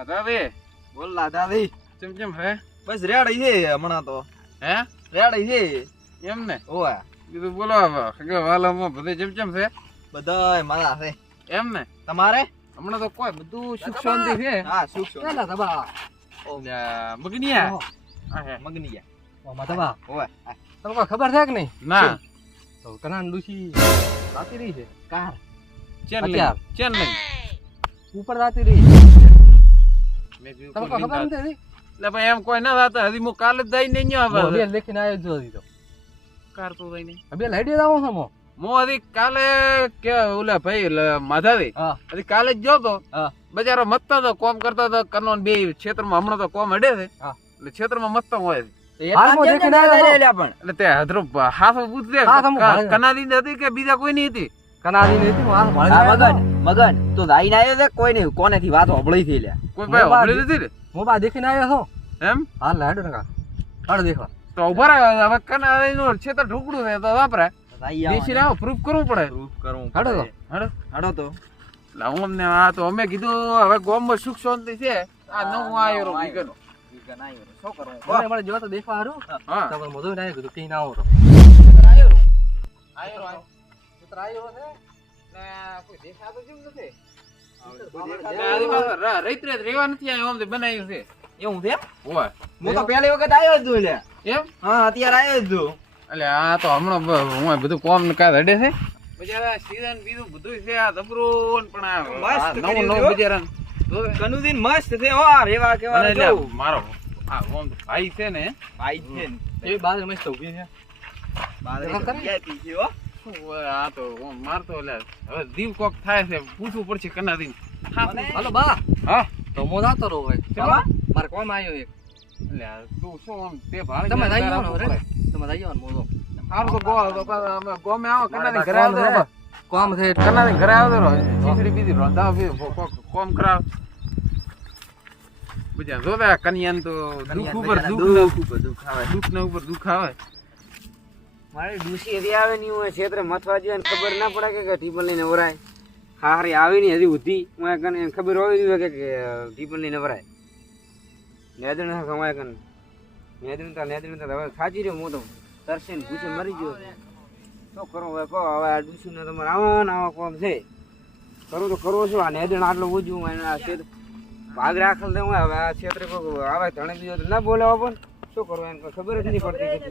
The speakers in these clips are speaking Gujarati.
માધાવી બોલ લાદાવી કેમ હે બસ રેડી છે હમણાં તો હે રેડી છે એમ ને ઓય કીધું બોલો કે વાલામાં બધે કેમ છે બધાય મારા છે એમ ને તમારે હમણાં તો કોઈ બધું સુખ શાંતિ છે હા સુખ છો પેલા દબા મગનિયા હા હે મગની ગયા ઓ માધવા ઓય તમને કોઈ ખબર છે કે નહીં ના તો કનાન ડૂસી રાતી રહી છે કાર ચેન અત્યાર. લઈ ઉપર રાતી રહી મેં કીધું તમને કોઈ કોઈ ખબર નિંદા- નથી એટલે ભાઈ એમ કોઈ ના થતા હજી હું કાલે જ દઈ નહીં હું આવે બે લેખીને આવ્યો જો દીધો કાર તો દઈ નહીં બે લાઈડી આવો છો મો હું હજી કાલે કે ઓલા ભાઈ માધાવી હા હજી કાલે જ જોતો હા બજારો મતતા તો કોમ કરતા તો કનો બે ક્ષેત્રમાં હમણાં તો કોમ અડે છે હા એટલે ક્ષેત્રમાં મતતા હોય છે હાલમાં દેખીને આવ્યો પણ એટલે તે હદરો હાફ પૂછ દે હાફ હું ભાળે. કનાદી હતી કે બીજા કોઈ નહીં હતી કનાદી ને હતી હું હાલ ભાળી હા આવ્યો મગન મગન તું લાઈન આવ્યો છે કોઈ નહીં કોનેથી વાત હોબળી થઈ લ્યા કોઈ ભાઈ મોબાઈલ હોભળી નથી ને હું બા દેખીને આવ્યો છો એમ હાલ લાડો નકા હાડ દેખવા તો ઉભા રહે હવે કનાદી નું ક્ષેત્ર ઢોકળું છે તો વાપરાય દેશી લાવો પ્રૂફ કરવું પડે પ્રૂફ કરવું હાડો તો. હાડો હાડો તો એટલે હું અમને આ તો અમે કીધું હવે ગામમાં સુખ શાંતિ છે આ નવું આયો બીગનો શું કરવું મને મને જો તો દેખવા હારું હા તો મને મોઢું ના કીધું કઈ ના આવો તો આયો પુત્ર આવ્યો છે ને કોઈ દેખાતો કેમ નથી રહીત રેવા નથી આવ્યો આમ બનાવ્યું છે એવું છે હોય હું તો પહેલી વખત આવ્યો જ છું લ્યા એમ હા અત્યારે આવ્યો જ છું એટલે આ તો હમણાં હું બધું કોમ ને કાંઈ હડે છે બજારા સીઝન બીજું બધું છે આ જબરું પણ આ મસ્ત નવું કર્યું નવું છે. બજારા કનુદીન મસ્ત છે હો રેવા કેવા અને જો એટલે મારો આ ઓમ ભાઈ છે ને ભાઈ છે ને એ બાદ મસ્ત ઊભી છે બાદરી હા, તો કરે. VIP છે હો શું હોય આ તો ઓમ મારતો એટલે હવે દીવ કોક થાય છે પૂછવું પડશે કનાદીન મને- હાલો બા હા તો મો જાતો રહો ભાઈ ચાલો. મારે કોમ આવ્યો એક એટલે આ તું શું આમ તે ભાડે તમે જાય જઈ આવો ને તારા રે તમે જઈ આવો ને મોજો હારું તો અમે ગોમે આવો કનાદીન ઘરે કોમ આવતો છે. કોમ છે એટલે. કનાદીન ઘરે આવતો રહો ખીચડી બીજી રોંધા કોમ કરાવ બજા જોતા કન્યાન તો દુઃખ ઉપર દુઃખ આવે દુઃખ ને ઉપર દુઃખ આવે મારી ડૂસી હજી આવે નહીં હોય ક્ષેત્રે મથવા જોઈએ ને ખબર ના પડે કે ટીપલ લઈને વરાય હારી આવી નહીં હજી ઉધી હું કને ખબર હોવી જોઈએ કે ટીપલ લઈને વરાય નેદણ ના ખવાય કને નેદણ તો હવે ખાજી રહ્યો હું તો તરસે ને ભૂસે મરી ગયો શું કરો હવે કહો હવે આ ડૂસી ને તમારે આવા ને આવા કોમ છે કરું તો કરવો છું આ નેદણ આટલું ઓછું અને આ ક્ષેત્ર ભાગ રાખેલ તો હું હવે આ ક્ષેત્રે કોઈ આવે ધણે બીજો તો ના બોલાવો પણ શું કરવું એને કોઈ ખબર જ નહીં પડતી કે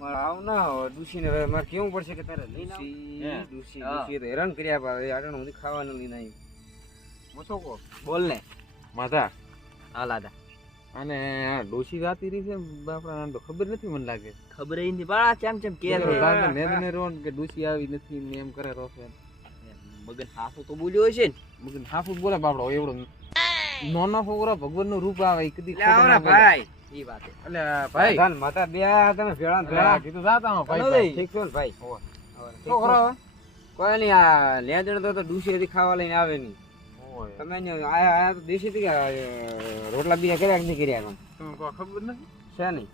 મારે આવું ના હોય ડૂસીને હવે મારે કેવું પડશે કે તારે લઈને ડૂસી તો હેરાન કર્યા પા આટણ સુધી ખાવાનું લઈને આવ્યું હું શું કહું બોલ ને માધા હા લાદા અને આ ડોશી જાતી રહી છે બાપડા આને તો ખબર નથી મને લાગે ખબર ઈ નથી બા ચમ ચમ કે લાગે નેદને રોન કે ડોશી આવી નથી ને એમ કરે રોસે મગન હાફું તો બોલ્યો હશે ને મગન હાફુ બોલે બાપડો એવડો નાનો છોકરો ભગવાન નું રૂપ આવે ઈ કદી એટલે આવરા ભાઈ ઈ વાત છે એટલે ભાઈ ધન માતા બે તમે ભેળા ને ભેળા કીધું જાતા હો ભાઈ ભાઈ ઠીક છે ને ભાઈ શું કરો હવે? કોઈ નહીં આ લેજણ તો ડૂસી હતી ખાવા લઈને આવે નહીં ઓય તમે અહીંયા આયા તો દેશી થી કે રોટલા બીજા કર્યા કે નહીં કર્યા કામ તમને કોઈ ખબર નથી છે નહીં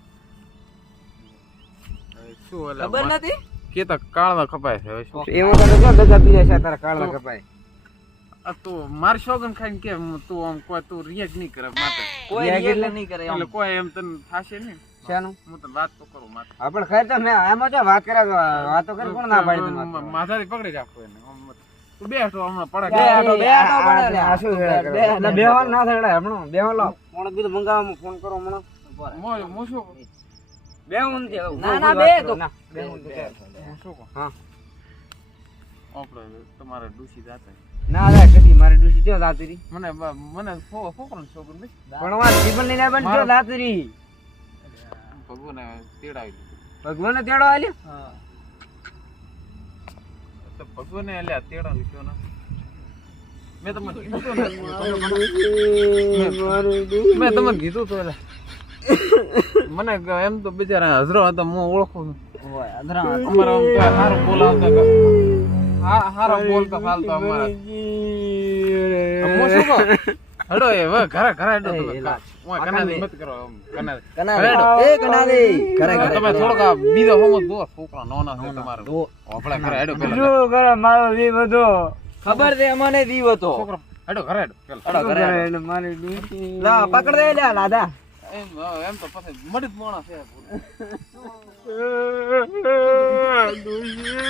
શું એટલે ખબર નથી કેતા કાળમાં કપાય છે હવે શું એવો તો જો દગા બીજા છે તારા કાળમાં કપાય આ તો માર શોગન ખાઈને કે તું આમ કોઈ તું રિએક્ટ નહીં કરે માતે કોઈ એટલે નહીં કરે એટલે કોઈ એમ તને થાશે નહીં શાનું હું તો વાત તો કરું માથે આપણે ખરેખર તો મેં આમાં જો વાત કર્યા વાતો કરી કોણ ના પાડી તમે વાત કરવા? માથાથી પકડી રાખો એને આમ તું બેઠો હમણાં પડે બે આટો પડે લે. આ શું છે? એટલે બેહવાનું ના થાય હમણાં બેહવા લો ફોન બીજું મંગાવવામાં ફોન કરો હમણાં હું શું બેહવું નથી હવે. ના, ના, વાત બે કરો. તો. ના, બેહવું નથી. હું શું કહું? હા. આપણે તમારે ડૂસી જાતા ના રે કદી મારી ડૂસી જો દાતરી મને મને છોકરો છોકરો નહીં પણ વાત જીવન લઈને પણ જો દાતરી ભગવાને તેડાવી ભગવાન તેડો આલ્યો તો ભગવાને એટલે તેડા લીધો ને મેં તમને કીધું તો ને મેં તમને કીધું તો એટલે મને એમ તો બિચારા હજરો હતા હું ઓળખું છું ઓય અધરા અમારે આમ તો હારો બોલાવતા હારો બોલતા ચાલતા અમારે હું શું કહું હડો એ હવે ઘરે હેડો તમે ઓય કનાદી મત કરો કનાદી એ કનાદી ઘરે ઘરે તમે થોડોક આ બીજો હોમો જો છોકરા નાના છે તમારે આપણે ઘરે હેડો પેલા જો કરે મારો દી બધો ખબર છે અમને દી હતો છોકરો હેડો ઘરે હેડો પેલા. અડો ઘરે હેડો. એને મારી ડૂસી લા પકડ દે લ્યા લાદા. એમ તો પછી મળી જ મોણા છે.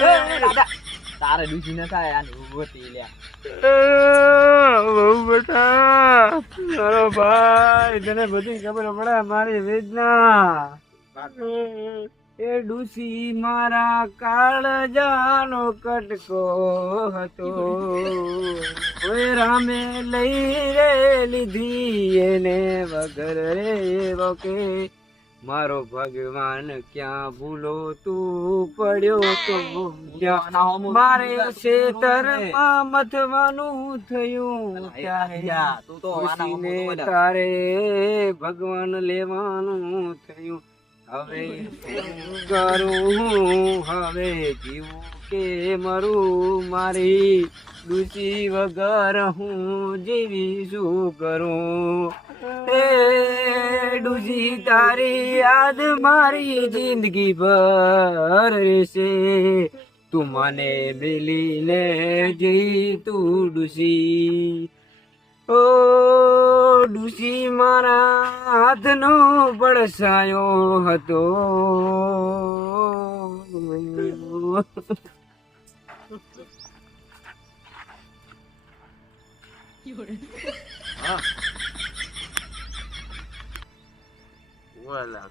એ લાદા તારે ડૂસી ન થાય આની ઉભોતી લ્યા. બહુ બેટા મારો ભાઈ તને બધી ખબર પડે મારી વેદના એ ડૂસી મારા કાળજાનો કટકો હતો ઓય રામે લઈ રે લીધી એને વગર રે વકે મારો ભગવાન ક્યાં ભૂલો તું પડ્યો તો મારે ખેતરમાં મથવાનું થયું ત્યારે તું તો ખુશીને તારે ભગવાન લેવાનું થયું હવે શું કરું હવે જીવું કે મરું મારી ડૂસી વગર હું જીવી શું કરું એ ડૂસી તારી યાદ મારી જિંદગી ભર રહેશે તું મને મિલીને જી તું ડૂસી ઓ ડૂસી મારા હાથનો પડસાયો હતો ઓલા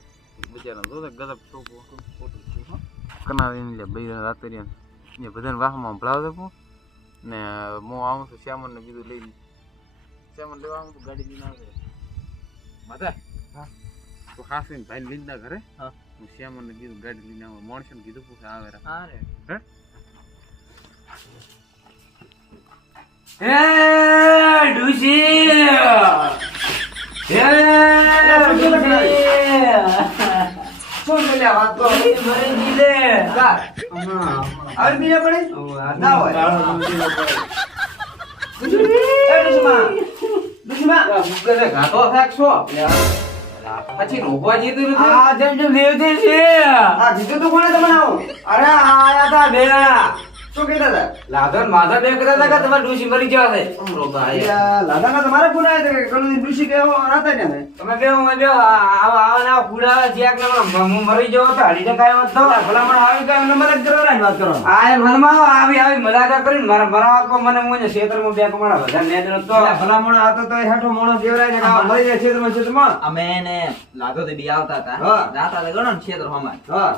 બિચારા તો ગજબ છોકરો કનારી લે બૈરા રાતરિયા ને બધાને વાહમાં ભળાવ દે ને હું આવું છું શ્યામન ને કીધું લઈ શ્યામન લેવા આવું તો ગાડી લઈને આવે માતા તો હાસીન ભાઈ લીંદા ઘરે હું શ્યામન ને કીધું ગાડી લઈને આવું મોણસે કીધું પૂછે આવે હા રે હે ડૂસી હે શું બોલ્યા વાત તો મરી ગઈ લે આવી બીને પડે ના હોય મુકલે ઘાટો થાકશો પછી રોબવા જીતું નથી આ જેમ જેમ દેવતી છે આ જીતું તો કોને તમને આવો અરે આયા તા બેરા શું કહેતા હતા લાધન માધા બે કહેતા હતા કે તમારી ડૂસી મરી ગયા છે રોબા લાધા ના તમારે ગુના છે કે કણું ડૂસી કેવો રાતા ને તમે બે હું બે આવા ના ફૂડા જ્યાક ને હું મરી ગયો તો હાડી ને કાય વાત તો ભલામણ આવી કે નંબર જ કરવાના વાત કરો આ મનમાં આવી મલાકા કરીને મારા મરાવા કો મને મોને ક્ષેત્રમાં બે કમાણા બધા ને તો ભલામણ આ તો હેઠો મોણો દેવરાય ને કા મરી જાય ક્ષેત્રમાં અમે ને લાગો તે બી આવતા હતા હા. જાતા હતા ગણો ને ક્ષેત્ર હમાર હા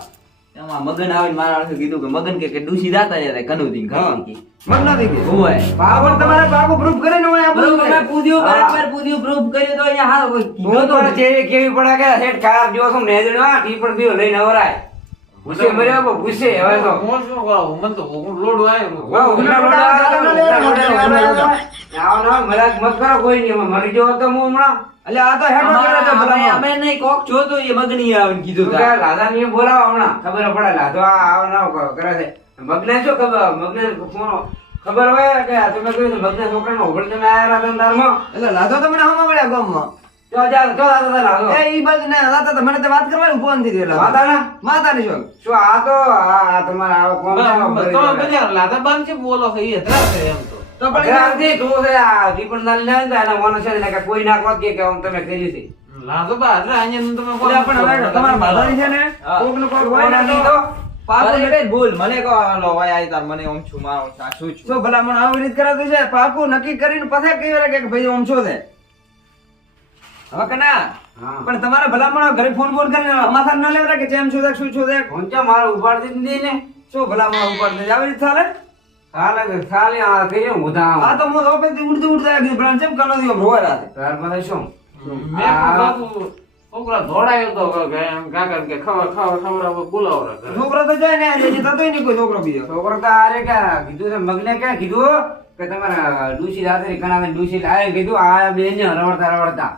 એમાં મગન આવીને મારા આળસે કીધું કે મગન કે ડૂસી જાતા જતા કનુદી હા. ઘરથી મત નથી કે હોય બાબો તમારે બાબુ પ્રૂફ કરે ને હોય બરોબર મેં પૂછ્યું બરાબર પૂછ્યું પ્રૂફ કર્યું તો અહીંયા હાલ કીધો તો કેવી પડે કે હેઠ કાર જો છું નેજણ આ ટીપણ બીઓ લઈને આવરાય ભૂસે મર્યા બો ભૂસે હવે તો મોણ શું કરો મન તો લોડ વાહ ઉના લોડા આવ ના મજાક મત કરો કોઈ નહીં મરી ગયો તો હું હમણાં એટલે આ તો હેઠો કરે તો ભલા અમે નહીં કોક જોતો એ મગની આવીને કીધું તું કે લાદા ને બોલાવો હમણાં ખબર પડે લાદો આવ ના કરે છે મગને શું ખબર મગને ખબર હોય કે તમે કહ્યું મગને છોકરાનો હોબળ તમે આયા હતા અંધારમાં એટલે લાધો તો મને હમણાં મળ્યા ગામમાં તો જા તો લાદો એ ઈ બાજુ ને લાતા તો મને તો વાત કરવાની ફોન થી દેલા માતાના માતાની શું શું આ તો આ તમારા આવો કોમ તો બધા લાદા બાન છે બોલો છે એ ત્રાસ છે એમ તો તો અગરાથી તું છે આ દીપણ ના લઈને આના મોનો છે ને કે કોઈ ના કોત કે આમ તમે કર્યું છે લાદો બા એટલે અહીંયા તમે એટલે પણ હવે તમારા માતાની છે ને હા. કોક ને કોક હોય ને તો પાપો ને ભૂલ મને કહો લો ભાઈ આઈ તાર મને ઓમ છું મારો સાસુ છું શું ભલા મને આવી રીત કરાતું છે પાકું નક્કી કરીને પછી કઈ વાર કે ભાઈ ઓમ છો છે હવે કે ના હા પણ તમારે ભલામણ ઘરે ફોન કરીને અમાથા ન લેવરા કે જેમ છો દેખ શું છો દેખ પહોંચા મારો ઉપાડતી જ નહીં ને શું ભલામણ ઉપર દે આવી રીત ચાલે ખાલે આ કર્યો મુદા આ તો હું ઓપેથી ઉડતી ઉડતા આવી બ્રાન્ચ એમ કનો દિયો રોય રાતે તાર મને શું મેં બાપુ છોકરા દોડાયો તો કે એમ કાકા કે ખવડાવો બોલાવરા ઘરે. છોકરો તો જાય ને આજે થતોય નહીં કોઈ છોકરો બીજો છોકરો તો આરે કે કીધું છે મગને કે કીધું કે તમારા ડૂસી રાત્રે કણાવે ડૂસી લાવે કીધું આ બે ને રવડતા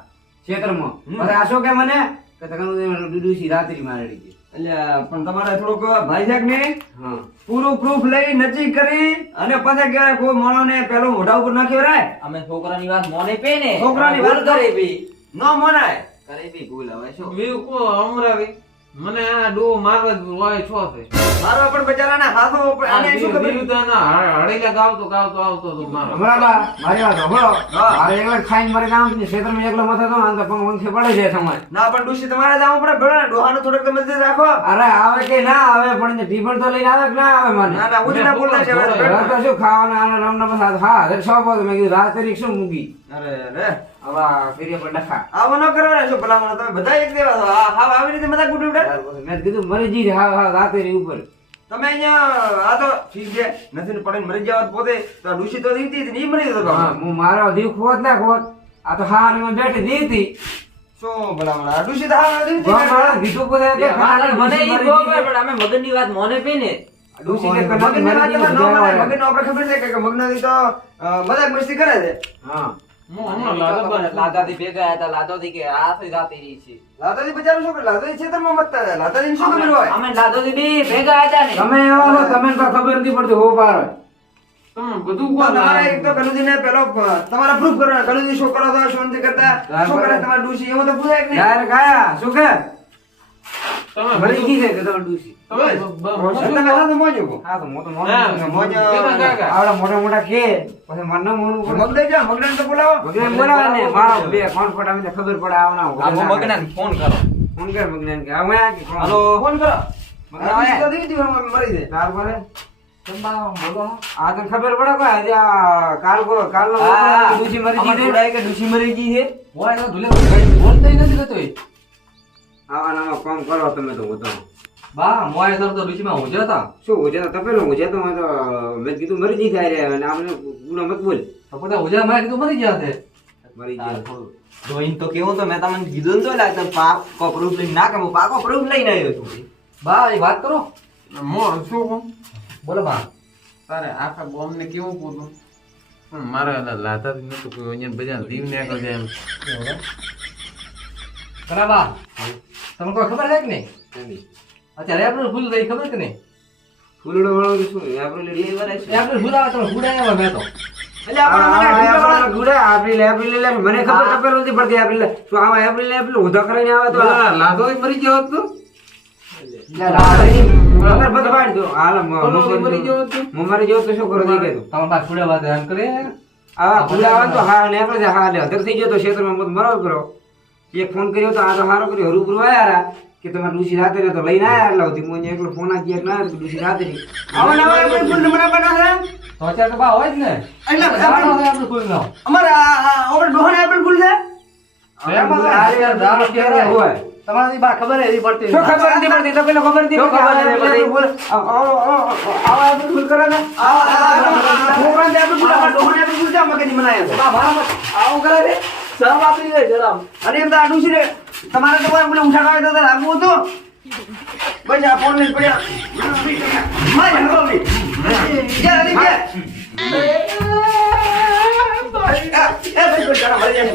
ક્ષેત્રમાં પછી આશો કે મને કે તમે ડૂસી રાત્રી મારેડી છે એટલે પણ તમારે થોડુંક ભાઈ જાગ ને હા પૂરું પ્રૂફ લઈ નજીક કરી અને પછી કહેવાય કોઈ માણો ને પેલો મોઢા ઉપર નાખ્યો રાય અમે છોકરાની વાત મોને પે ને છોકરાની વાત ભૂલ કરે બી ન મનાય કરે બી ભૂલ હવે શું બીજું કો અમરાવી મને આ ડો મારવા જ હોય છો છે મારો પણ બચારાના હાથો આને શું ખબર હળેલા આવતો તો મારો હમણાં બા, મારી વાત સાંભળો. મારે એકલા ખાઈને મરી જાઉં છું ને ખેતરમાં એકલો મથે તો આમ તો પગ વંખે પડે છે તમારે. ના પણ ડુસી તમારે જવું પડે ભેળો ને ડોહાનો થોડોક તમે ધ્યાન રાખો. અરે આવે કે ના આવે પણ ટીપણ તો લઈને આવે કે ના આવે મને. ના ના હું જ ના બોલતા છે હવે. હવે તો શું ખાવાના આને રમના બસ હા અરે શોપ હતો મેં કીધું રાત તારીખ શું મૂકી અરે અરે હવે આ ફેરીએ પર ડખા. આવો ન કરવાના છો ભલામણ તમે બધા એક દેવા છો. હા આવી રીતે મજાક ઉડી ઉડે ત્યાર પછી મેં કીધું મરી જી હા હા રાત તારી ઉપર. તમે અહીંયા આ તો ઠીક છે નથી ને પડે મરી જાવ પોતે તો ડુસી તો દીધી હતી નહીં મરી જતો હા હું મારો દીવ ખોત ના ખોત આ તો હા ને બેઠી દીધી શું ભલામણ આ ડુસી તો હા દીધી મારા કીધું બધે કે મને ઈ બોલે પણ અમે મગનની વાત મોને પે ને ડૂસી કે મગનની વાત કનાલી તમારે મરી મગનનો આપણે ખબર છે કે મગનોથી તો મજાક મસ્તી કરે છે. હા હું હમણાં લાદા લાદાથી ભેગા હતા લાદોથી કે આ થઈ જાતી રહી છે લાદાજી બચારો શું કરે લાદાજી ખેતરમાં મતતા હતા લાદાજી શું ખબર હોય અમે લાદોથી બી ભેગા હતા ને તમે એવા છો તમને તો ખબર નથી પડતી હો પાર તમે બધું તો કોણ તમારે એક તો કનુજીને પેલો તમારા પ્રૂફ કરવાના કનુજી શું કરો તો શું નથી કરતા શું કરે તમારા ડુસી એમાં તો પૂછાય કે નહીં યાર કાયા શું કે તમે મરી ગઈ છે કે તમે ડૂસી તમે હા તો મોજો કો હા તો મોટો હા, મોજ આવડા મોટા મોટા કે પછી મરનો મોનું પડે મગદે જા મગદને તો બોલાવો મગને બોલાવે ને મારો બે કોણ ફોટા મને ખબર પડે આવના મગનાને ફોન કરો ફોન કર મગને કે આવ આ કે હાલો ફોન કરો મગના આ તો દીધી મરી જાય તાર પડે બોલો આ તો ખબર પડે કે આજે આ કાલનો ડૂસી મરી ગઈ છે જોડાય કે ડુસી મરી ગઈ છે ઓય તો ધુલે બોલતોય નથી કતો આવા કામ કરો તમે તો બધો બા મોય તો રુચિમાં હું જતા શું હોજે તો તપેલો હોજે તો મેં કીધું મરી ગઈ થાય રે અને આમને ગુનો મત બોલ તો બધા ઉજા માં કીધું મરી ગયા છે મરી ગયા જોઈન તો કેવું તો મેં તમને કીધું ને તો લાગતો પાકો પ્રૂફ લઈને ના કે હું પાકો પ્રૂફ લઈને આવ્યો છું બા એ વાત કરો મો શું બોલો બા તારે આખા બોમ ને કેવું પૂછું પણ મારે લાતા નતું કોઈ અહીંયા બધા જીવ ને આગળ જાય એમ બરાબર તમને કોઈ ખબર છે કે નહીં અત્યારે આપણે ફૂલ થઈ ખબર કે નહીં ફૂલડો વાળો શું આપણે એ વરાય છે આપણે ફૂલ આવે તો ફૂડાય મેં તો એટલે આપણે ગુડા એપ્રિલ મને ખબર ખબર નથી પડતી એપ્રિલ શું આવા એપ્રિલ ઉધા કરીને આવે તો લાદો મરી ગયો હતો મગર બધ પાડી દો હાલ મરી ગયો હતો મરી ગયો તો શું કરો દે કે તું તમારા પાસે ફૂડા વાત એમ કરે આ ગુડા આવે તો હા ને આપણે હા લે અધર થઈ ગયો તો ક્ષેત્રમાં મત મરો કરો એક ફોન કર્યો તો આ તો હારો કર્યો રૂબરૂ આયા કે તમારે ડુસી રાતે ને તો લઈને આયા એટલે હતી મને એકલો ફોન આ ગયા ના ડુસી રાતે ની આવા નવા આપણે ફૂલ નંબર બનાવે તો અત્યારે તો બા હોય જ ને એટલે આપણે ફૂલ નો અમારે ઓવર ડોહાને આપણે ફૂલ છે તમારી બા ખબર એવી પડતી શું ખબર નથી પડતી તો પેલો ખબર નથી ખબર નથી પડતી? આવા આપણે ફૂલ કરે ને છોકરાને આપણે ફૂલ અમારે ડોહાને આપણે ફૂલ છે મગજની બનાવ્યા છે આવું કરે છે સર વાપરી જાય જરા અને એમ તો આડું છે ને તમારે તો કોઈ ઉઠાડવા આવ્યો તો રાખવું હતું બસ આ ફોન લઈને પડ્યા મારી હલો ભી જા અલી કે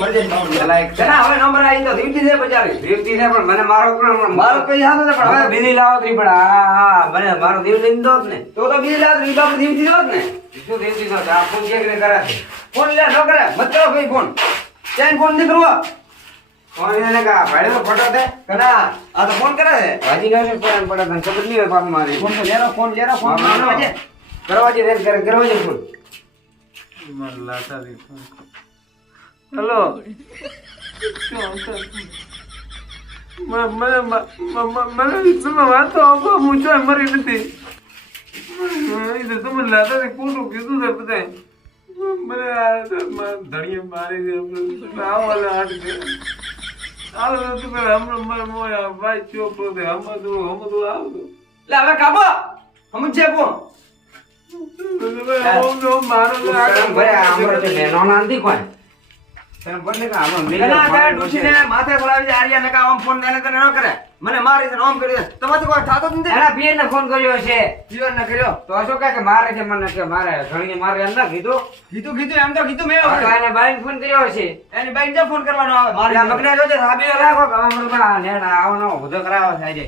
હવે નંબર આવી તો દીવતી છે બજારી દેવતી છે પણ મને મારો પણ મારો કઈ હાથ છે પણ હવે બીજી લાવો ત્રી પણ હા મને મારો દેવ લઈને દો ને તો બીજી લાત રીબાપ દીવતી હોત ને શું દેવતી તો આ ફોન ચેક ને કરે છે ફોન લે ન કરે મત કરો ભાઈ ફોન ચેન ફોન નહીં કરવો ફોન એને કા ભાડે તો ફોટો દે કના આ તો ફોન કરે છે ભાજી ગાને ફોન પડે તને ખબર નહીં હોય પાપ મારી ફોન તો લેરો ફોન કરવા છે કરવાજી દે કરવાજી ફોન હેલો મને તમે વાતો આપો હું ચોય મરી નથી તમે લાતા પૂરું કીધું છે બધા મને ધડીએ મારી દે આવાલા હાટ છે આવો તું હમણાં મારે મોયા ભાઈ ચોપડો દે હમણાં આવતું લે હવે કાબો સમજે કો મારો ભાઈ આમરો છે નેનો નાંદી કોઈ તને બોલે કે આમરો કના કા ડુસીને માથે બોલાવી દે આર્યા ને કા ઓમ ફોન દેને તને ન કરે મને મારી છે ઓમ કરી દે તમારે કોઈ થાતો જ નથી એના પીર ને ફોન કર્યો છે જીવન ન કર્યો તો શું કે મારે છે મને કે મારે ઘણી મારે અંદર કીધું કીધું એમ તો કીધું મેં તો એને બાઈન ફોન કર્યો છે એની બાઈક જો ફોન કરવાનો આવે મારે મગને જોજે સાબી રાખો કે હમણાં નેના આવનો બધો કરાવો થાય છે